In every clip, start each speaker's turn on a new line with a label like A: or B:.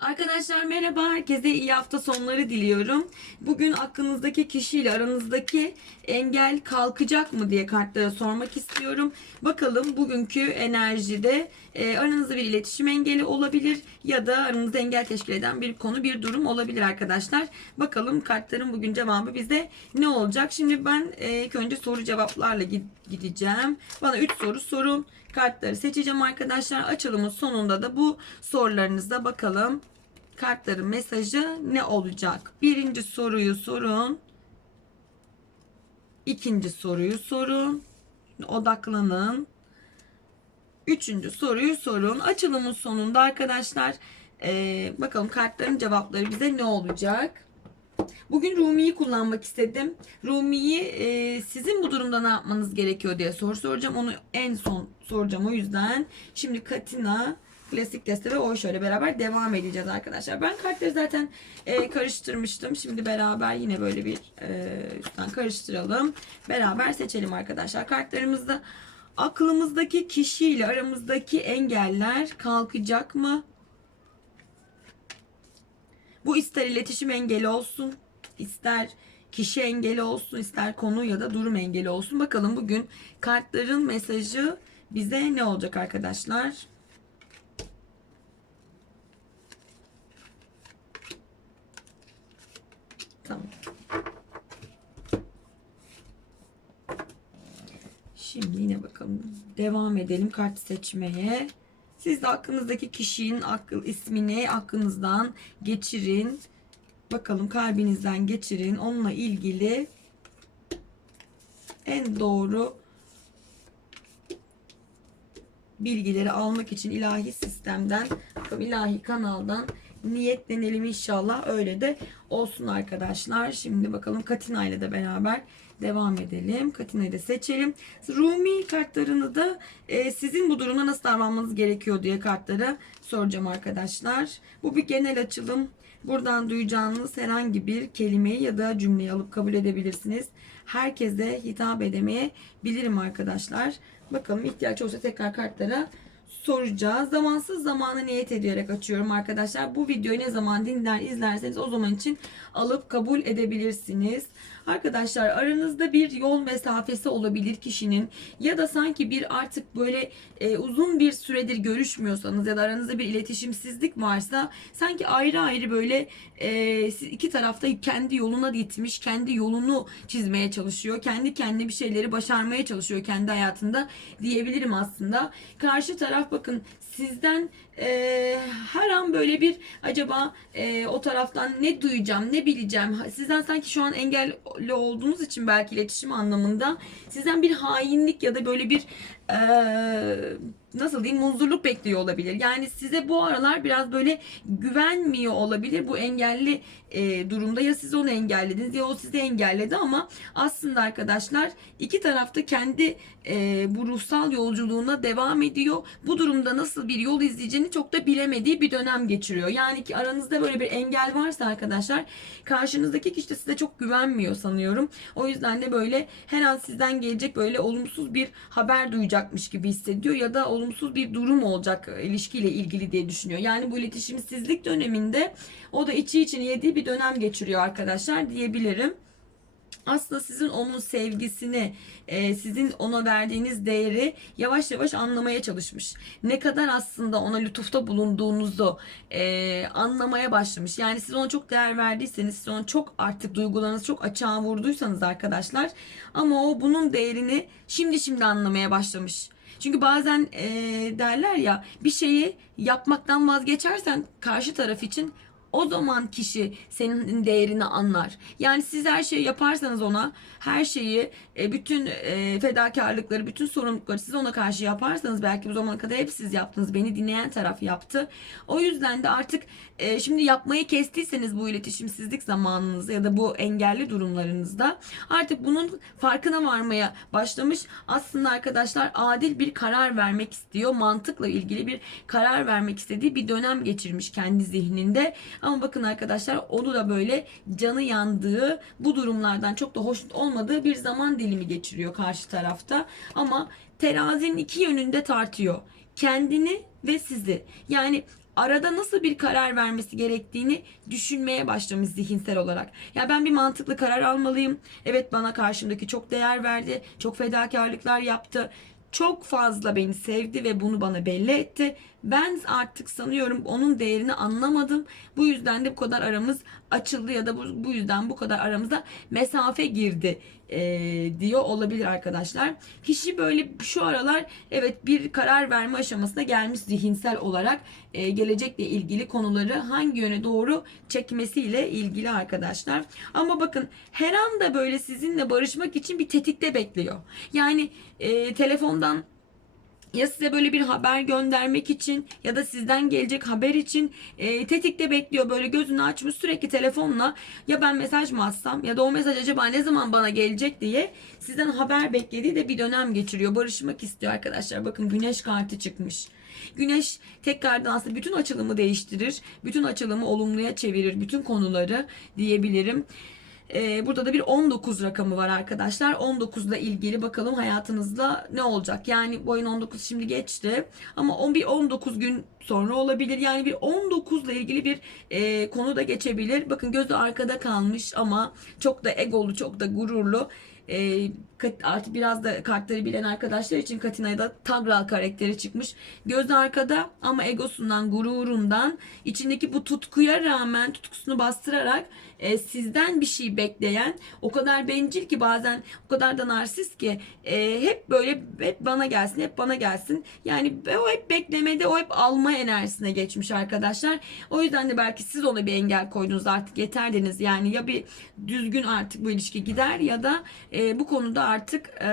A: Arkadaşlar merhaba, herkese iyi hafta sonları diliyorum. Bugün aklınızdaki kişiyle aranızdaki engel kalkacak mı diye kartlara sormak istiyorum. Bakalım bugünkü enerjide e, aranızda bir iletişim engeli olabilir ya da aranızda engel teşkil eden bir konu, bir durum olabilir arkadaşlar. Bakalım kartların bugün cevabı bize ne olacak? Şimdi ben e, ilk önce soru cevaplarla gid- gideceğim. Bana 3 soru sorun. Kartları seçeceğim arkadaşlar. Açılımın sonunda da bu sorularınıza bakalım. Kartların mesajı ne olacak? Birinci soruyu sorun. İkinci soruyu sorun. Odaklanın. Üçüncü soruyu sorun. Açılımın sonunda arkadaşlar eee, bakalım kartların cevapları bize ne olacak? Bugün Rumi'yi kullanmak istedim. Rumi'yi e, sizin bu durumda ne yapmanız gerekiyor diye soru soracağım. Onu en son soracağım o yüzden. Şimdi Katina, Klasik Deste ve o şöyle beraber devam edeceğiz arkadaşlar. Ben kartları zaten e, karıştırmıştım. Şimdi beraber yine böyle bir e, üstten karıştıralım. Beraber seçelim arkadaşlar. Kartlarımızda aklımızdaki kişiyle aramızdaki engeller kalkacak mı? Bu ister iletişim engeli olsun, ister kişi engeli olsun, ister konu ya da durum engeli olsun. Bakalım bugün kartların mesajı bize ne olacak arkadaşlar? Tamam. Şimdi yine bakalım. Devam edelim kart seçmeye. Siz de aklınızdaki kişinin akıl ismini aklınızdan geçirin. Bakalım kalbinizden geçirin. Onunla ilgili en doğru bilgileri almak için ilahi sistemden, ilahi kanaldan niyetlenelim inşallah. Öyle de olsun arkadaşlar. Şimdi bakalım Katina ile de beraber devam edelim. Katina'yı da seçelim. Rumi kartlarını da e, sizin bu durumda nasıl davranmanız gerekiyor diye kartlara soracağım arkadaşlar. Bu bir genel açılım. Buradan duyacağınız herhangi bir kelimeyi ya da cümleyi alıp kabul edebilirsiniz. Herkese hitap edemeye bilirim arkadaşlar. Bakalım ihtiyaç olsa tekrar kartlara soracağız. Zamansız zamanı niyet ederek açıyorum arkadaşlar. Bu videoyu ne zaman dinler izlerseniz o zaman için alıp kabul edebilirsiniz. Arkadaşlar aranızda bir yol mesafesi olabilir kişinin ya da sanki bir artık böyle e, uzun bir süredir görüşmüyorsanız ya da aranızda bir iletişimsizlik varsa sanki ayrı ayrı böyle e, iki tarafta kendi yoluna gitmiş, kendi yolunu çizmeye çalışıyor. Kendi kendine bir şeyleri başarmaya çalışıyor kendi hayatında diyebilirim aslında. Karşı taraf bakın sizden e, her an böyle bir acaba e, o taraftan ne duyacağım, ne bileceğim. Sizden sanki şu an engelli olduğunuz için belki iletişim anlamında sizden bir hainlik ya da böyle bir nasıl diyeyim muzurluk bekliyor olabilir. Yani size bu aralar biraz böyle güvenmiyor olabilir bu engelli e, durumda. Ya siz onu engellediniz ya o sizi engelledi ama aslında arkadaşlar iki tarafta kendi e, bu ruhsal yolculuğuna devam ediyor. Bu durumda nasıl bir yol izleyeceğini çok da bilemediği bir dönem geçiriyor. Yani ki aranızda böyle bir engel varsa arkadaşlar karşınızdaki kişi de size çok güvenmiyor sanıyorum. O yüzden de böyle her an sizden gelecek böyle olumsuz bir haber duyacakmış gibi hissediyor ya da olumsuz bir durum olacak ilişkiyle ilgili diye düşünüyor. Yani bu iletişimsizlik döneminde o da içi içini yediği bir dönem geçiriyor arkadaşlar diyebilirim aslında sizin onun sevgisini, e, sizin ona verdiğiniz değeri yavaş yavaş anlamaya çalışmış. Ne kadar aslında ona lütufta bulunduğunuzu e, anlamaya başlamış. Yani siz ona çok değer verdiyseniz, siz ona çok artık duygularınızı çok açığa vurduysanız arkadaşlar ama o bunun değerini şimdi şimdi anlamaya başlamış. Çünkü bazen e, derler ya bir şeyi yapmaktan vazgeçersen karşı taraf için o zaman kişi senin değerini anlar. Yani siz her şeyi yaparsanız ona, her şeyi, e, bütün e, fedakarlıkları, bütün sorumlulukları siz ona karşı yaparsanız belki bu zamana kadar hep siz yaptınız. Beni dinleyen taraf yaptı. O yüzden de artık e, şimdi yapmayı kestiyseniz bu iletişimsizlik zamanınızda ya da bu engelli durumlarınızda artık bunun farkına varmaya başlamış. Aslında arkadaşlar adil bir karar vermek istiyor. Mantıkla ilgili bir karar vermek istediği bir dönem geçirmiş kendi zihninde. Ama bakın arkadaşlar onu da böyle canı yandığı bu durumlardan çok da hoş olmadığı bir zaman dilimi geçiriyor karşı tarafta. Ama terazinin iki yönünde tartıyor. Kendini ve sizi. Yani arada nasıl bir karar vermesi gerektiğini düşünmeye başlamış zihinsel olarak. Ya ben bir mantıklı karar almalıyım. Evet bana karşımdaki çok değer verdi. Çok fedakarlıklar yaptı. Çok fazla beni sevdi ve bunu bana belli etti. Ben artık sanıyorum onun değerini anlamadım. Bu yüzden de bu kadar aramız açıldı ya da bu, bu yüzden bu kadar aramıza mesafe girdi e, diyor olabilir arkadaşlar. Kişi böyle şu aralar evet bir karar verme aşamasına gelmiş zihinsel olarak e, gelecekle ilgili konuları hangi yöne doğru çekmesiyle ilgili arkadaşlar. Ama bakın her anda böyle sizinle barışmak için bir tetikte bekliyor. Yani e, telefondan ya size böyle bir haber göndermek için ya da sizden gelecek haber için e, tetikte bekliyor böyle gözünü açmış sürekli telefonla ya ben mesaj mı atsam ya da o mesaj acaba ne zaman bana gelecek diye sizden haber beklediği de bir dönem geçiriyor. Barışmak istiyor arkadaşlar. Bakın güneş kartı çıkmış. Güneş tekrardan aslında bütün açılımı değiştirir. Bütün açılımı olumluya çevirir. Bütün konuları diyebilirim. Ee, burada da bir 19 rakamı var arkadaşlar. 19 ile ilgili bakalım hayatınızda ne olacak? Yani bu ayın 19 şimdi geçti. Ama 11 19 gün sonra olabilir. Yani bir 19 ile ilgili bir e, konu da geçebilir. Bakın gözü arkada kalmış ama çok da egolu, çok da gururlu. E, artık biraz da kartları bilen arkadaşlar için Katina'ya da Tagral karakteri çıkmış. Gözü arkada ama egosundan, gururundan, içindeki bu tutkuya rağmen tutkusunu bastırarak e, sizden bir şey bekleyen, o kadar bencil ki bazen o kadar da narsist ki e, hep böyle hep bana gelsin, hep bana gelsin. Yani o hep beklemede, o hep alma enerjisine geçmiş arkadaşlar. O yüzden de belki siz ona bir engel koydunuz artık yeter dediniz. Yani ya bir düzgün artık bu ilişki gider ya da e, bu konuda artık e,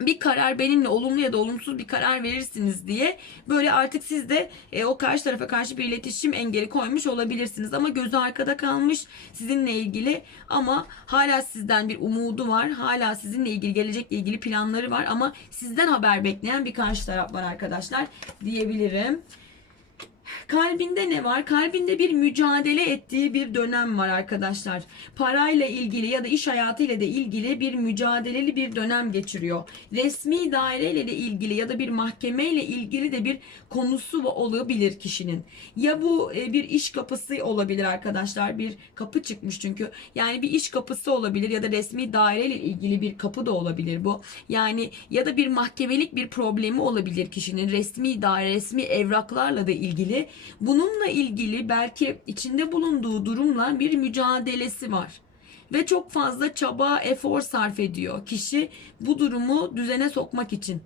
A: bir karar benimle olumlu ya da olumsuz bir karar verirsiniz diye böyle artık siz de e, o karşı tarafa karşı bir iletişim engeli koymuş olabilirsiniz. Ama gözü arkada kalmış sizinle ilgili. Ama hala sizden bir umudu var hala sizinle ilgili gelecekle ilgili planları var. Ama sizden haber bekleyen bir karşı taraf var arkadaşlar diyebilirim. Kalbinde ne var? Kalbinde bir mücadele ettiği bir dönem var arkadaşlar. Parayla ilgili ya da iş hayatıyla da ilgili bir mücadeleli bir dönem geçiriyor. Resmi daireyle de ilgili ya da bir mahkemeyle ilgili de bir konusu olabilir kişinin. Ya bu e, bir iş kapısı olabilir arkadaşlar. Bir kapı çıkmış çünkü. Yani bir iş kapısı olabilir ya da resmi daireyle ilgili bir kapı da olabilir bu. Yani ya da bir mahkemelik bir problemi olabilir kişinin. Resmi daire, resmi evraklarla da ilgili. Bununla ilgili belki içinde bulunduğu durumla bir mücadelesi var. Ve çok fazla çaba, efor sarf ediyor kişi bu durumu düzene sokmak için.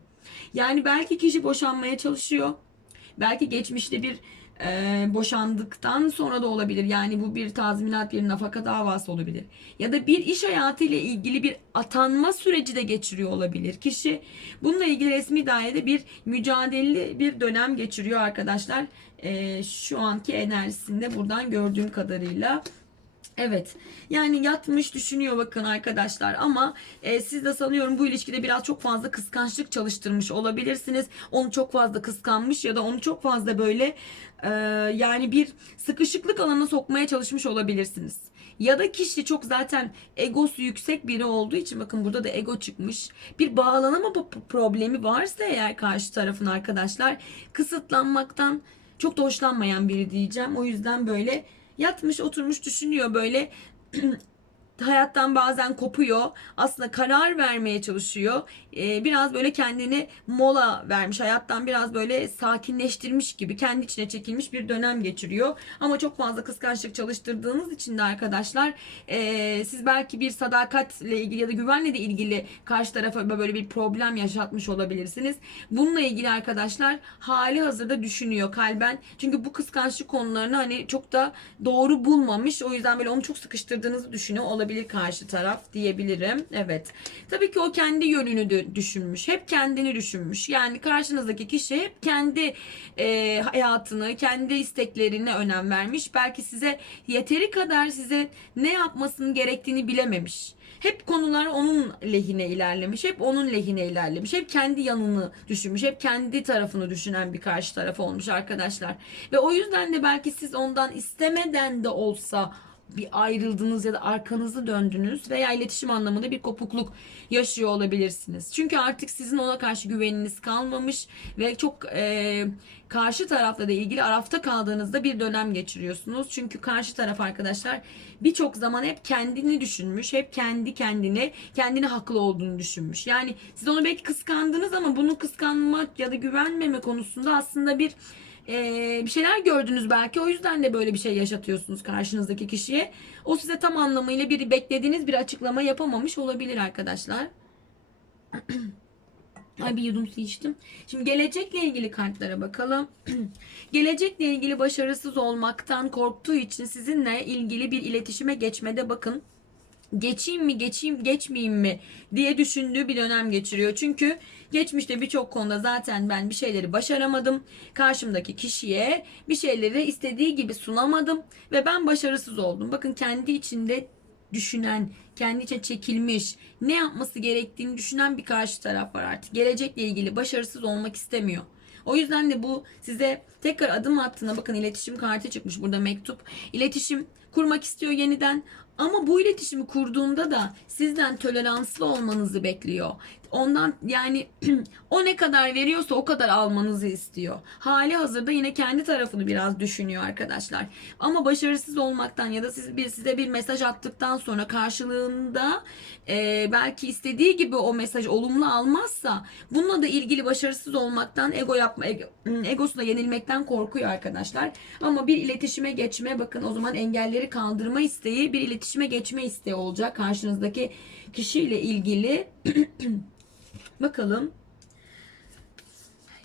A: Yani belki kişi boşanmaya çalışıyor. Belki geçmişte bir e, boşandıktan sonra da olabilir. Yani bu bir tazminat, bir nafaka davası olabilir. Ya da bir iş hayatı ile ilgili bir atanma süreci de geçiriyor olabilir. Kişi bununla ilgili resmi dairede bir mücadeleli bir dönem geçiriyor arkadaşlar. E, şu anki enerjisinde buradan gördüğüm kadarıyla. Evet. Yani yatmış düşünüyor bakın arkadaşlar ama e, siz de sanıyorum bu ilişkide biraz çok fazla kıskançlık çalıştırmış olabilirsiniz. Onu çok fazla kıskanmış ya da onu çok fazla böyle e, yani bir sıkışıklık alanına sokmaya çalışmış olabilirsiniz. Ya da kişi çok zaten egosu yüksek biri olduğu için bakın burada da ego çıkmış. Bir bağlanama problemi varsa eğer karşı tarafın arkadaşlar kısıtlanmaktan çok da hoşlanmayan biri diyeceğim. O yüzden böyle yatmış oturmuş düşünüyor böyle hayattan bazen kopuyor. Aslında karar vermeye çalışıyor. Ee, biraz böyle kendini mola vermiş. Hayattan biraz böyle sakinleştirmiş gibi kendi içine çekilmiş bir dönem geçiriyor. Ama çok fazla kıskançlık çalıştırdığınız için de arkadaşlar ee, siz belki bir sadakatle ilgili ya da güvenle de ilgili karşı tarafa böyle bir problem yaşatmış olabilirsiniz. Bununla ilgili arkadaşlar hali hazırda düşünüyor kalben. Çünkü bu kıskançlık konularını hani çok da doğru bulmamış. O yüzden böyle onu çok sıkıştırdığınızı düşünüyor olabilir karşı taraf diyebilirim. Evet. Tabii ki o kendi yönünü de düşünmüş. Hep kendini düşünmüş. Yani karşınızdaki kişi hep kendi e, hayatını, kendi isteklerine önem vermiş. Belki size yeteri kadar size ne yapmasının gerektiğini bilememiş. Hep konular onun lehine ilerlemiş. Hep onun lehine ilerlemiş. Hep kendi yanını düşünmüş. Hep kendi tarafını düşünen bir karşı taraf olmuş arkadaşlar. Ve o yüzden de belki siz ondan istemeden de olsa bir ayrıldınız ya da arkanızı döndünüz veya iletişim anlamında bir kopukluk yaşıyor olabilirsiniz. Çünkü artık sizin ona karşı güveniniz kalmamış ve çok e, karşı tarafla da ilgili arafta kaldığınızda bir dönem geçiriyorsunuz. Çünkü karşı taraf arkadaşlar birçok zaman hep kendini düşünmüş, hep kendi kendine, kendini haklı olduğunu düşünmüş. Yani siz onu belki kıskandınız ama bunu kıskanmak ya da güvenmeme konusunda aslında bir e, bir şeyler gördünüz belki. O yüzden de böyle bir şey yaşatıyorsunuz karşınızdaki kişiye. O size tam anlamıyla bir beklediğiniz bir açıklama yapamamış olabilir arkadaşlar. Ay bir yudum su içtim. Şimdi gelecekle ilgili kartlara bakalım. gelecekle ilgili başarısız olmaktan korktuğu için sizinle ilgili bir iletişime geçmede bakın geçeyim mi geçeyim geçmeyeyim mi diye düşündüğü bir dönem geçiriyor. Çünkü geçmişte birçok konuda zaten ben bir şeyleri başaramadım. Karşımdaki kişiye bir şeyleri istediği gibi sunamadım ve ben başarısız oldum. Bakın kendi içinde düşünen, kendi içine çekilmiş, ne yapması gerektiğini düşünen bir karşı taraf var artık. Gelecekle ilgili başarısız olmak istemiyor. O yüzden de bu size tekrar adım attığına bakın iletişim kartı çıkmış burada mektup. İletişim kurmak istiyor yeniden ama bu iletişimi kurduğunda da sizden toleranslı olmanızı bekliyor. Ondan yani o ne kadar veriyorsa o kadar almanızı istiyor. Hali hazırda yine kendi tarafını biraz düşünüyor arkadaşlar. Ama başarısız olmaktan ya da siz bir size bir mesaj attıktan sonra karşılığında e, belki istediği gibi o mesaj olumlu almazsa bununla da ilgili başarısız olmaktan ego yapma ego, egosuna yenilmekten korkuyor arkadaşlar. Ama bir iletişime geçme bakın o zaman engelleri kaldırma isteği bir iletişime geçme isteği olacak karşınızdaki kişiyle ilgili. Bakalım.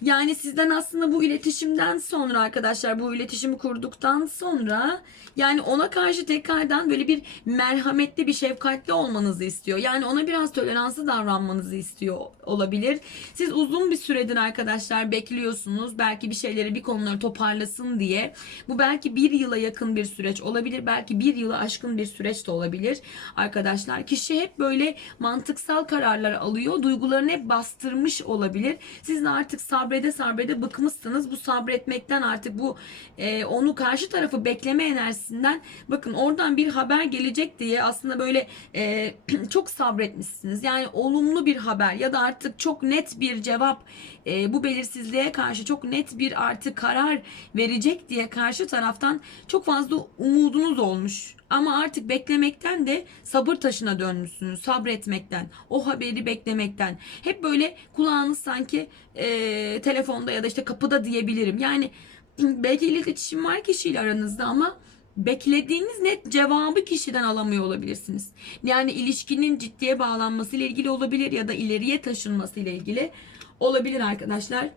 A: Yani sizden aslında bu iletişimden sonra arkadaşlar bu iletişimi kurduktan sonra yani ona karşı tekrardan böyle bir merhametli bir şefkatli olmanızı istiyor. Yani ona biraz toleranslı davranmanızı istiyor olabilir. Siz uzun bir süredir arkadaşlar bekliyorsunuz. Belki bir şeyleri bir konuları toparlasın diye. Bu belki bir yıla yakın bir süreç olabilir. Belki bir yıla aşkın bir süreç de olabilir. Arkadaşlar kişi hep böyle mantıksal kararlar alıyor. Duygularını hep bastırmış olabilir. Siz artık sabrede sabrede bıkmışsınız. Bu sabretmekten artık bu e, onu karşı tarafı bekleme enerjisinden bakın oradan bir haber gelecek diye aslında böyle e, çok sabretmişsiniz. Yani olumlu bir haber ya da artık çok net bir cevap e, bu belirsizliğe karşı çok net bir artık karar verecek diye karşı taraftan çok fazla umudunuz olmuş. Ama artık beklemekten de sabır taşına dönmüşsünüz. Sabretmekten, o haberi beklemekten. Hep böyle kulağınız sanki e, telefonda ya da işte kapıda diyebilirim. Yani belki iletişim var kişiyle aranızda ama beklediğiniz net cevabı kişiden alamıyor olabilirsiniz. Yani ilişkinin ciddiye bağlanması ile ilgili olabilir ya da ileriye taşınması ile ilgili olabilir arkadaşlar.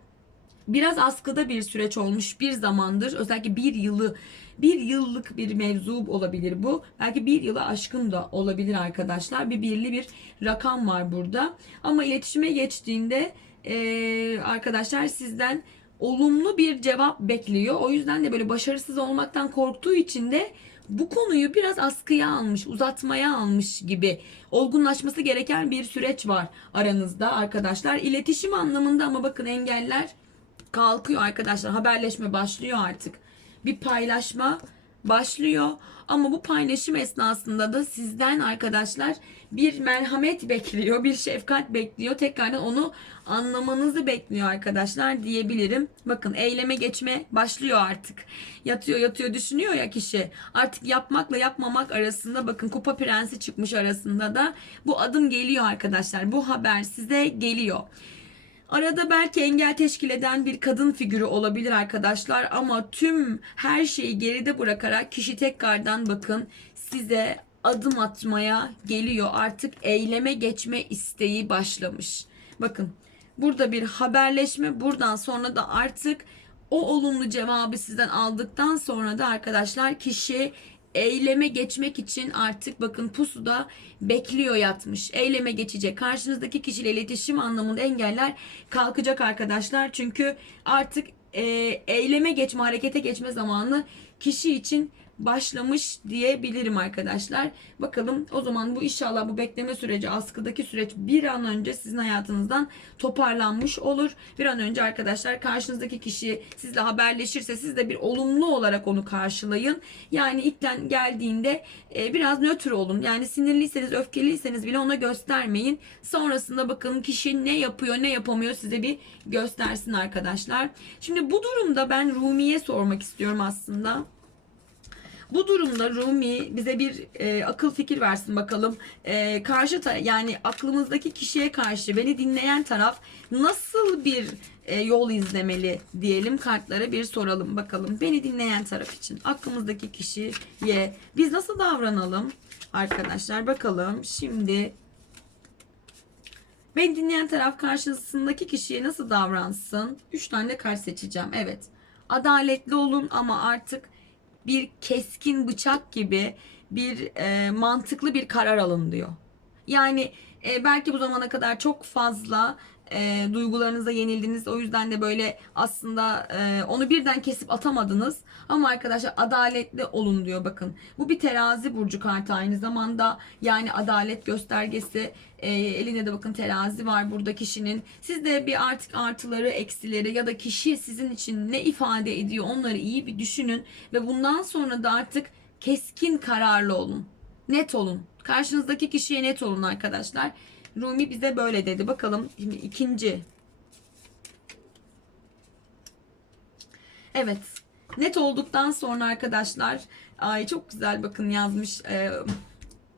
A: Biraz askıda bir süreç olmuş bir zamandır. Özellikle bir yılı bir yıllık bir mevzu olabilir bu. Belki bir yılı aşkın da olabilir arkadaşlar. Bir birli bir rakam var burada. Ama iletişime geçtiğinde e, arkadaşlar sizden olumlu bir cevap bekliyor. O yüzden de böyle başarısız olmaktan korktuğu için de bu konuyu biraz askıya almış, uzatmaya almış gibi olgunlaşması gereken bir süreç var aranızda arkadaşlar. İletişim anlamında ama bakın engeller kalkıyor arkadaşlar. Haberleşme başlıyor artık. Bir paylaşma başlıyor. Ama bu paylaşım esnasında da sizden arkadaşlar bir merhamet bekliyor, bir şefkat bekliyor. Tekrardan onu anlamanızı bekliyor arkadaşlar diyebilirim. Bakın eyleme geçme başlıyor artık. Yatıyor yatıyor düşünüyor ya kişi. Artık yapmakla yapmamak arasında bakın kupa prensi çıkmış arasında da bu adım geliyor arkadaşlar. Bu haber size geliyor. Arada belki engel teşkil eden bir kadın figürü olabilir arkadaşlar ama tüm her şeyi geride bırakarak kişi tekrardan bakın size adım atmaya geliyor. Artık eyleme geçme isteği başlamış. Bakın burada bir haberleşme buradan sonra da artık o olumlu cevabı sizden aldıktan sonra da arkadaşlar kişi eyleme geçmek için artık bakın pusuda bekliyor yatmış. Eyleme geçecek. Karşınızdaki kişiyle iletişim anlamında engeller kalkacak arkadaşlar. Çünkü artık e, eyleme geçme, harekete geçme zamanı kişi için başlamış diyebilirim arkadaşlar. Bakalım o zaman bu inşallah bu bekleme süreci askıdaki süreç bir an önce sizin hayatınızdan toparlanmış olur. Bir an önce arkadaşlar karşınızdaki kişi sizle haberleşirse siz de bir olumlu olarak onu karşılayın. Yani ilkten geldiğinde e, biraz nötr olun. Yani sinirliyseniz öfkeliyseniz bile ona göstermeyin. Sonrasında bakın kişi ne yapıyor ne yapamıyor size bir göstersin arkadaşlar. Şimdi bu durumda ben Rumi'ye sormak istiyorum aslında. Bu durumda Rumi bize bir e, akıl fikir versin bakalım. E, karşı yani aklımızdaki kişiye karşı beni dinleyen taraf nasıl bir e, yol izlemeli diyelim kartlara bir soralım bakalım. Beni dinleyen taraf için aklımızdaki kişiye biz nasıl davranalım arkadaşlar bakalım. Şimdi Beni dinleyen taraf karşısındaki kişiye nasıl davransın? 3 tane kart seçeceğim. Evet. Adaletli olun ama artık bir keskin bıçak gibi bir e, mantıklı bir karar alın diyor. Yani e, belki bu zamana kadar çok fazla e, duygularınıza yenildiniz. O yüzden de böyle aslında e, onu birden kesip atamadınız. Ama arkadaşlar adaletli olun diyor bakın. Bu bir terazi burcu kartı aynı zamanda. Yani adalet göstergesi. E, elinde de bakın terazi var burada kişinin. Siz de bir artık artıları, eksileri ya da kişi sizin için ne ifade ediyor onları iyi bir düşünün. Ve bundan sonra da artık keskin kararlı olun. Net olun. Karşınızdaki kişiye net olun arkadaşlar. Rumi bize böyle dedi. Bakalım şimdi ikinci. Evet. Net olduktan sonra arkadaşlar ay çok güzel bakın yazmış. Ee,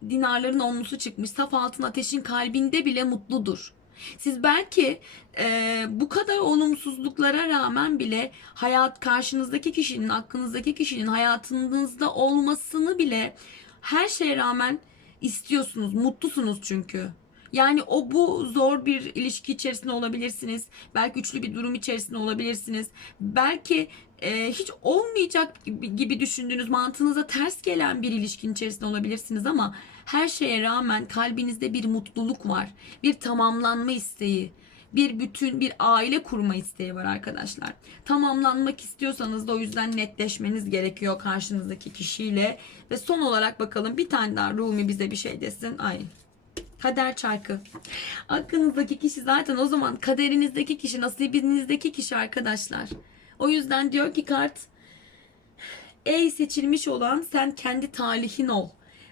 A: dinarların onlusu çıkmış. Saf altın ateşin kalbinde bile mutludur. Siz belki e, bu kadar olumsuzluklara rağmen bile hayat karşınızdaki kişinin, aklınızdaki kişinin hayatınızda olmasını bile her şeye rağmen istiyorsunuz. Mutlusunuz çünkü. Yani o bu zor bir ilişki içerisinde olabilirsiniz. Belki üçlü bir durum içerisinde olabilirsiniz. Belki e, hiç olmayacak gibi, gibi düşündüğünüz mantığınıza ters gelen bir ilişkin içerisinde olabilirsiniz ama her şeye rağmen kalbinizde bir mutluluk var. Bir tamamlanma isteği bir bütün bir aile kurma isteği var arkadaşlar. Tamamlanmak istiyorsanız da o yüzden netleşmeniz gerekiyor karşınızdaki kişiyle. Ve son olarak bakalım bir tane daha Rumi bize bir şey desin. Ay Kader çarkı. Aklınızdaki kişi zaten o zaman kaderinizdeki kişi, nasibinizdeki kişi arkadaşlar. O yüzden diyor ki kart Ey seçilmiş olan sen kendi talihin ol.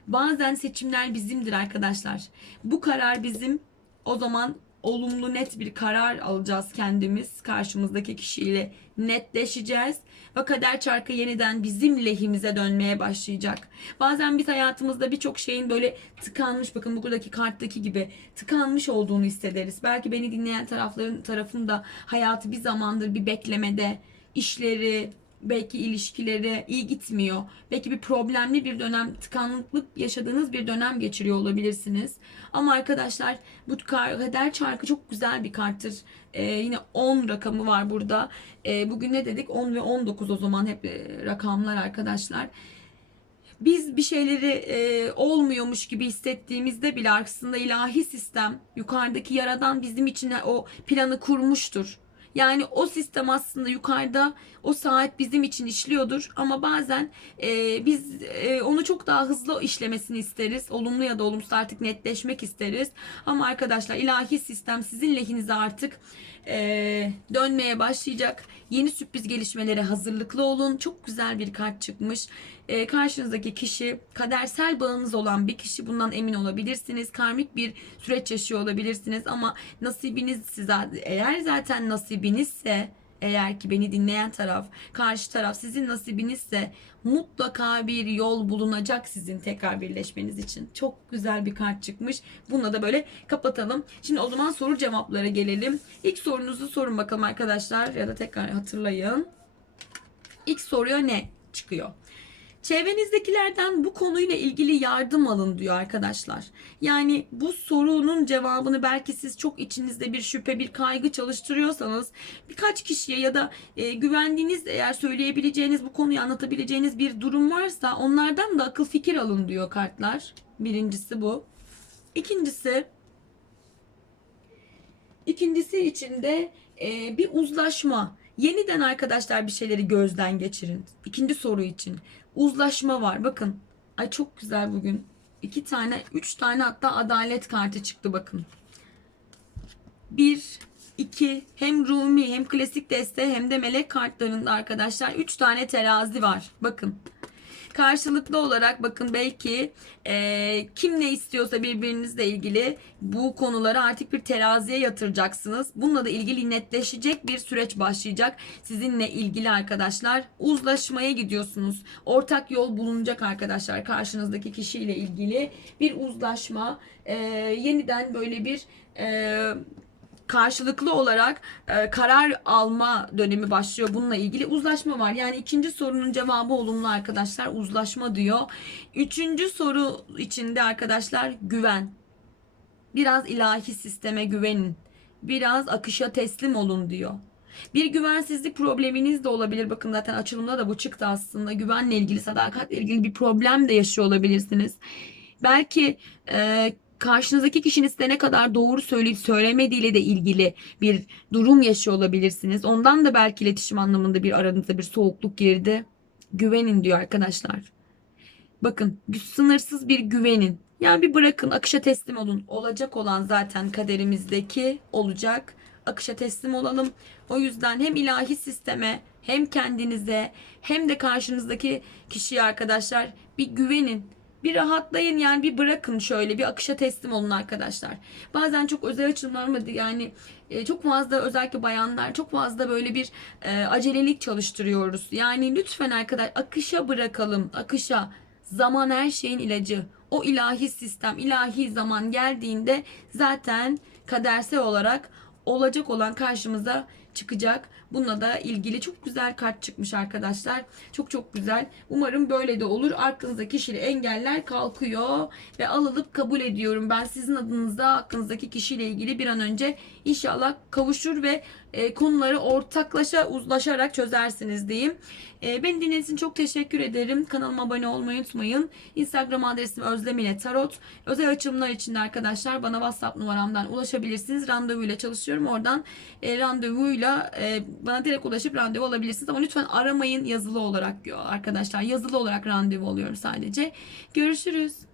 A: Bazen seçimler bizimdir arkadaşlar. Bu karar bizim o zaman olumlu net bir karar alacağız kendimiz. Karşımızdaki kişiyle netleşeceğiz. Ve kader çarkı yeniden bizim lehimize dönmeye başlayacak. Bazen biz hayatımızda birçok şeyin böyle tıkanmış bakın buradaki karttaki gibi tıkanmış olduğunu hissederiz. Belki beni dinleyen tarafların tarafında hayatı bir zamandır bir beklemede, işleri, belki ilişkileri iyi gitmiyor. Belki bir problemli bir dönem, tıkanıklık yaşadığınız bir dönem geçiriyor olabilirsiniz. Ama arkadaşlar bu kader çarkı çok güzel bir karttır. Ee, yine 10 rakamı var burada. Ee, bugün ne dedik? 10 ve 19 o zaman hep e, rakamlar arkadaşlar biz bir şeyleri e, olmuyormuş gibi hissettiğimizde bile aslında ilahi sistem yukarıdaki yaradan bizim için o planı kurmuştur. Yani o sistem aslında yukarıda o saat bizim için işliyordur ama bazen e, biz e, onu çok daha hızlı işlemesini isteriz. Olumlu ya da olumsuz artık netleşmek isteriz. Ama arkadaşlar ilahi sistem sizin lehinize artık e, dönmeye başlayacak. Yeni sürpriz gelişmelere hazırlıklı olun. Çok güzel bir kart çıkmış. E, karşınızdaki kişi kadersel bağınız olan bir kişi bundan emin olabilirsiniz. Karmik bir süreç yaşıyor olabilirsiniz ama nasibiniz size eğer zaten nasibinizse eğer ki beni dinleyen taraf, karşı taraf sizin nasibinizse mutlaka bir yol bulunacak sizin tekrar birleşmeniz için. Çok güzel bir kart çıkmış. Bununla da böyle kapatalım. Şimdi o zaman soru cevaplara gelelim. İlk sorunuzu sorun bakalım arkadaşlar ya da tekrar hatırlayın. İlk soruya ne çıkıyor? Çevrenizdekilerden bu konuyla ilgili yardım alın diyor arkadaşlar. Yani bu sorunun cevabını belki siz çok içinizde bir şüphe, bir kaygı çalıştırıyorsanız birkaç kişiye ya da e, güvendiğiniz eğer söyleyebileceğiniz bu konuyu anlatabileceğiniz bir durum varsa onlardan da akıl fikir alın diyor kartlar. Birincisi bu. İkincisi İkincisi için de e, bir uzlaşma Yeniden arkadaşlar bir şeyleri gözden geçirin. İkinci soru için. Uzlaşma var. Bakın. Ay çok güzel bugün. İki tane, üç tane hatta adalet kartı çıktı bakın. Bir, iki, hem Rumi hem klasik deste hem de melek kartlarında arkadaşlar üç tane terazi var. Bakın. Karşılıklı olarak bakın belki e, kim ne istiyorsa birbirinizle ilgili bu konuları artık bir teraziye yatıracaksınız. Bununla da ilgili netleşecek bir süreç başlayacak. Sizinle ilgili arkadaşlar uzlaşmaya gidiyorsunuz. Ortak yol bulunacak arkadaşlar karşınızdaki kişiyle ilgili bir uzlaşma. E, yeniden böyle bir e, karşılıklı olarak e, karar alma dönemi başlıyor bununla ilgili uzlaşma var. Yani ikinci sorunun cevabı olumlu arkadaşlar uzlaşma diyor. Üçüncü soru içinde arkadaşlar güven. Biraz ilahi sisteme güvenin. Biraz akışa teslim olun diyor. Bir güvensizlik probleminiz de olabilir. Bakın zaten açılımda da bu çıktı aslında. Güvenle ilgili, sadakatle ilgili bir problem de yaşıyor olabilirsiniz. Belki e, karşınızdaki kişinin size ne kadar doğru söyleyip söylemediğiyle de ilgili bir durum yaşıyor olabilirsiniz. Ondan da belki iletişim anlamında bir aranızda bir soğukluk girdi. Güvenin diyor arkadaşlar. Bakın sınırsız bir güvenin. Yani bir bırakın akışa teslim olun. Olacak olan zaten kaderimizdeki olacak. Akışa teslim olalım. O yüzden hem ilahi sisteme hem kendinize hem de karşınızdaki kişiye arkadaşlar bir güvenin. Bir rahatlayın yani bir bırakın şöyle bir akışa teslim olun arkadaşlar. Bazen çok özel açılımlar mı yani e, çok fazla özellikle bayanlar çok fazla böyle bir e, acelelik çalıştırıyoruz. Yani lütfen arkadaş akışa bırakalım akışa. Zaman her şeyin ilacı. O ilahi sistem, ilahi zaman geldiğinde zaten kadersel olarak olacak olan karşımıza çıkacak. Bununla da ilgili çok güzel kart çıkmış arkadaşlar. Çok çok güzel. Umarım böyle de olur. Aklınızdaki kişili engeller kalkıyor ve alınıp kabul ediyorum. Ben sizin adınıza aklınızdaki kişiyle ilgili bir an önce inşallah kavuşur ve e, konuları ortaklaşa uzlaşarak çözersiniz diyeyim. E, beni dinlediğiniz için çok teşekkür ederim. Kanalıma abone olmayı unutmayın. Instagram adresim Özlem ile Tarot. Özel açılımlar için de arkadaşlar bana WhatsApp numaramdan ulaşabilirsiniz. Randevuyla çalışıyorum. Oradan e, randevuyla e, bana direkt ulaşıp randevu alabilirsiniz. Ama lütfen aramayın yazılı olarak arkadaşlar. Yazılı olarak randevu alıyorum sadece. Görüşürüz.